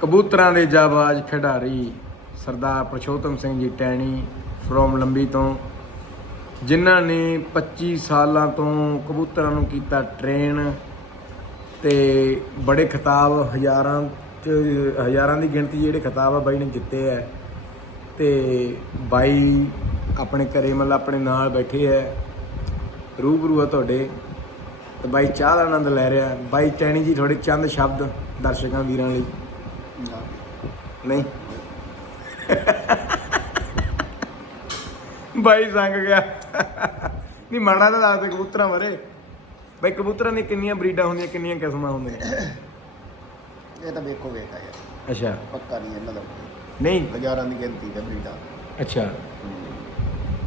ਕਬੂਤਰਾਂ ਦੇ ਜਾਬਾਜ਼ ਖਿਡਾਰੀ ਸਰਦਾਰ ਪ੍ਰਸ਼ੋਤਮ ਸਿੰਘ ਜੀ ਟੈਣੀ ਫਰੋਮ ਲੰਬੀ ਤੋਂ, ਜਿਨ੍ਹਾਂ ਨੇ 25 ਸਾਲਾਂ ਤੋਂ ਕਬੂਤਰਾਂ ਨੂੰ ਕੀਤਾ ਟ੍ਰੇਨ ਤੇ ਬੜੇ ਖਿਤਾਬ, ਹਜ਼ਾਰਾਂ ਚ ਹਜ਼ਾਰਾਂ ਦੀ ਗਿਣਤੀ ਜਿਹੜੇ ਖਿਤਾਬ ਆ ਬਾਈ ਨੇ ਜਿੱਤੇ ਆ। ਤੇ ਬਾਈ ਆਪਣੇ ਘਰੇ ਮਤਲਬ ਆਪਣੇ ਨਾਲ ਬੈਠੇ ਆ। ਰੂਬਰੂ ਆ ਤੁਹਾਡੇ। ਤੇ ਬਾਈ ਚਾਹ ਦਾ ਆਨੰਦ ਲੈ ਰਿਹਾ। ਬਾਈ ਟੈਣੀ ਜੀ ਥੋੜੇ ਚੰਦ ਸ਼ਬਦ ਦਰਸ਼ਕਾਂ ਵੀਰਾਂ ਲਈ। ਨਹੀਂ। ਬਾਈ ਸੰਗ ਗਿਆ। ਨਹੀਂ ਮਾੜਾ ਤਾਂ ਦੱਸ ਦੇ ਕਬੂਤਰਾਂ ਬਾਰੇ। ਬਾਈ ਕਬੂਤਰਾਂ ਦੀਆਂ ਕਿੰਨੀਆਂ ਬਰੀਡਾਂ ਹੁੰਦੀਆਂ ਕਿੰਨੀਆਂ ਕਿਸਮਾਂ ਹੁੰਦੀਆਂ? ਇਹ ਤਾਂ ਵੇਖੋ ਵੇਖਾ ਯਾਰ। ਅੱਛਾ। ਪੱਕਾ ਨਹੀਂ ਇਹਨਾਂ ਦਾ। ਨਹੀਂ। ਹਜ਼ਾਰਾਂ ਦੀ ਗਿਣਤੀ ਤੇ ਬਰੀਡਾਂ। ਅੱਛਾ।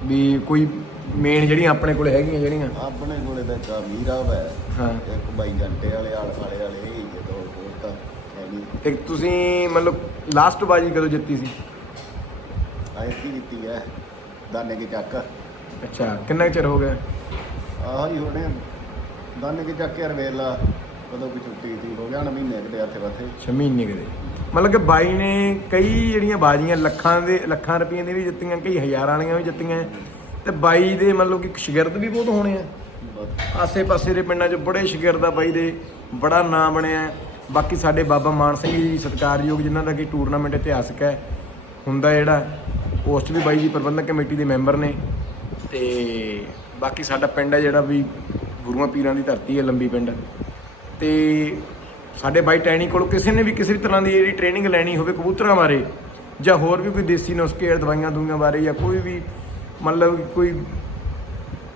ਵੀ ਕੋਈ ਮੇਨ ਜਿਹੜੀਆਂ ਆਪਣੇ ਕੋਲ ਹੈਗੀਆਂ ਜਿਹੜੀਆਂ? ਆਪਣੇ ਕੋਲੇ ਤਾਂ ਇੱਕ ਮੀਰਾ ਹੈ ਹਾਂ। ਇੱਕ ਬਾਈ ਜੰਟੇ ਵਾਲੇ ਆਲ ਵਾਲੇ ਵਾਲੇ ਇਹ ਹੀ ਆ ਦੋ ਹੋਰ ਤਾਂ ਹੈ ਨਹੀਂ ਤੇ ਤੁਸੀਂ ਮਤਲਬ ਲਾਸਟ ਬਾਜੀ ਕਦੋਂ ਜਿੱਤੀ ਸੀ? ਆਏ ਕੀ ਕੀਤੀ ਹੈ ਦਾਨੇ ਕੀ ਚੱਕ। ਅੱਛਾ ਕਿੰਨਾ ਕੁ ਚਿਰ ਹੋ ਗਿਆ? ਆਹ ਹੀ ਹੋਣੇ ਦਾਨੇ ਕੀ ਚੱਕ ਯਾਰ ਵੇਲਾ ਕਦੋਂ ਕੋਈ ਛੁੱਟੀ ਸੀ ਹੋ ਗਿਆ ਨਾ ਮਹੀਨੇ ਕਿਤੇ ਹੱਥੇ ਵਾਥੇ 6 ਮਹੀਨੇ ਕਦੇ ਮਤਲਬ ਕਿ ਬਾਈ ਨੇ ਕਈ ਜਿਹੜੀਆਂ ਬਾਜੀਆਂ ਲੱਖਾਂ ਦੇ ਲੱਖਾਂ ਰੁਪਈਆਂ ਦੇ ਵੀ ਜਿੱਤੀਆਂ ਕਈ ਹਜ਼ਾਰਾਂ ਵਾਲੀਆਂ ਵੀ ਜਿੱਤੀਆਂ। ਤੇ ਬਾਈ ਦੇ ਮਤਲਬ ਕਿ ਸ਼ਾਗਿਰਦ ਵੀ ਬਹੁਤ ਹੋਣੇ ਆ। ਆਸੇ-ਪਾਸੇ ਦੇ ਪਿੰਡਾਂ 'ਚ ਬੜੇ ਸ਼ਾਗਿਰਦ ਆ ਬਾਈ ਦੇ ਬੜਾ ਨਾਮ ਬਣਿਆ। ਬਾਕੀ ਸਾਡੇ ਬਾਬਾ ਮਾਨ ਸਿੰਘ ਜੀ ਸਤਿਕਾਰਯੋਗ ਜਿਨ੍ਹਾਂ ਦਾ ਕਿ ਟੂਰਨਾਮੈਂਟ ਇਤਿਹਾਸਕ ਹੈ, ਹੁੰਦਾ ਜਿਹੜਾ, ਉਸ 'ਚ ਵੀ ਬਾਈ ਜੀ ਪ੍ਰਬੰਧਕ ਕਮੇਟੀ ਦੇ ਮੈਂਬਰ ਨੇ। ਤੇ ਬਾਕੀ ਸਾਡਾ ਪਿੰਡ ਹੈ ਜਿਹੜਾ ਵੀ ਗੁਰੂਆਂ ਪੀਰਾਂ ਦੀ ਧਰਤੀ ਹੈ, ਲੰਬੀ ਪਿੰਡ। ਤੇ ਸਾਡੇ ਬਾਈ ਟੈਣੀ ਕੋਲ ਕਿਸੇ ਨੇ ਵੀ ਕਿਸੇ ਵੀ ਤਰ੍ਹਾਂ ਦੀ ਜਿਹੜੀ ਟ੍ਰੇਨਿੰਗ ਲੈਣੀ ਹੋਵੇ, ਕਬੂਤਰਾਂ ਬਾਰੇ, ਜਾਂ ਹੋਰ ਵੀ ਕੋਈ ਦੇਸੀ ਨੁਸਖੇ, ਦਵਾਈਆਂ ਦੂਈਆਂ ਬਾਰੇ, ਜਾਂ ਕੋਈ ਵੀ ਮਤਲਬ ਕੋਈ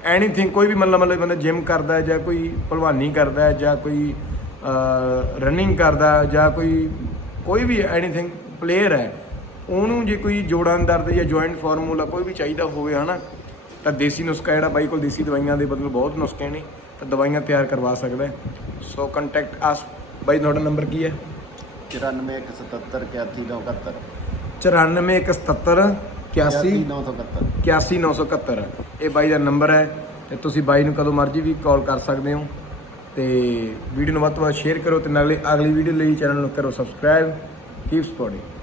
ਐਨੀਥਿੰਗ ਕੋਈ ਵੀ ਮਤਲਬ ਮਤਲਬ ਬੰਦਾ ਜਿਮ ਕਰਦਾ ਜਾਂ ਕੋਈ ਭਲਵਾਨੀ ਕਰਦਾ ਜਾਂ ਕੋਈ ਰਨਿੰਗ ਕਰਦਾ ਜਾਂ ਕੋਈ ਕੋਈ ਵੀ ਐਨੀਥਿੰਗ ਪਲੇਅਰ ਹੈ ਉਹਨੂੰ ਜੇ ਕੋਈ ਜੋੜਾਂ ਦਰਦ ਜਾਂ ਜੁਆਇੰਟ ਫਾਰਮੂਲਾ ਕੋਈ ਵੀ ਚਾਹੀਦਾ ਹੋਵੇ ਹਨਾ ਤਾਂ ਦੇਸੀ ਨੁਸਖਾ ਜਿਹੜਾ ਬਾਈ ਕੋਲ ਦੇਸੀ ਦਵਾਈਆਂ ਦੇ ਬਦਲ ਬਹੁਤ ਨੁਸਖੇ ਨੇ ਤਾਂ ਦਵਾਈਆਂ ਤਿਆਰ ਕਰਵਾ ਸਕਦਾ ਸੋ ਕੰਟੈਕਟ ਅਸ ਬਾਈ ਤੁਹਾਡਾ ਨੰਬਰ ਕੀ ਹੈ? 94 177 94177 81 971 81971 ਇਹ ਬਾਈ ਦਾ ਨੰਬਰ ਹੈ ਤੇ ਤੁਸੀਂ ਬਾਈ ਨੂੰ ਕਦੋਂ ਮਰਜ਼ੀ ਵੀ ਕਾਲ ਕਰ ਸਕਦੇ ਹੋ। ਤੇ ਵੀਡੀਓ ਨੂੰ ਵੱਧ ਤੋਂ ਵੱਧ ਸ਼ੇਅਰ ਕਰੋ ਤੇ ਨਾਲੇ ਅਗਲੀ ਵੀਡੀਓ ਲਈ ਚੈਨਲ ਨੂੰ ਕਰੋ ਸਬਸਕ੍ਰਾਈਬ ਕੀਪ ਸਪੋਰਟਿੰਗ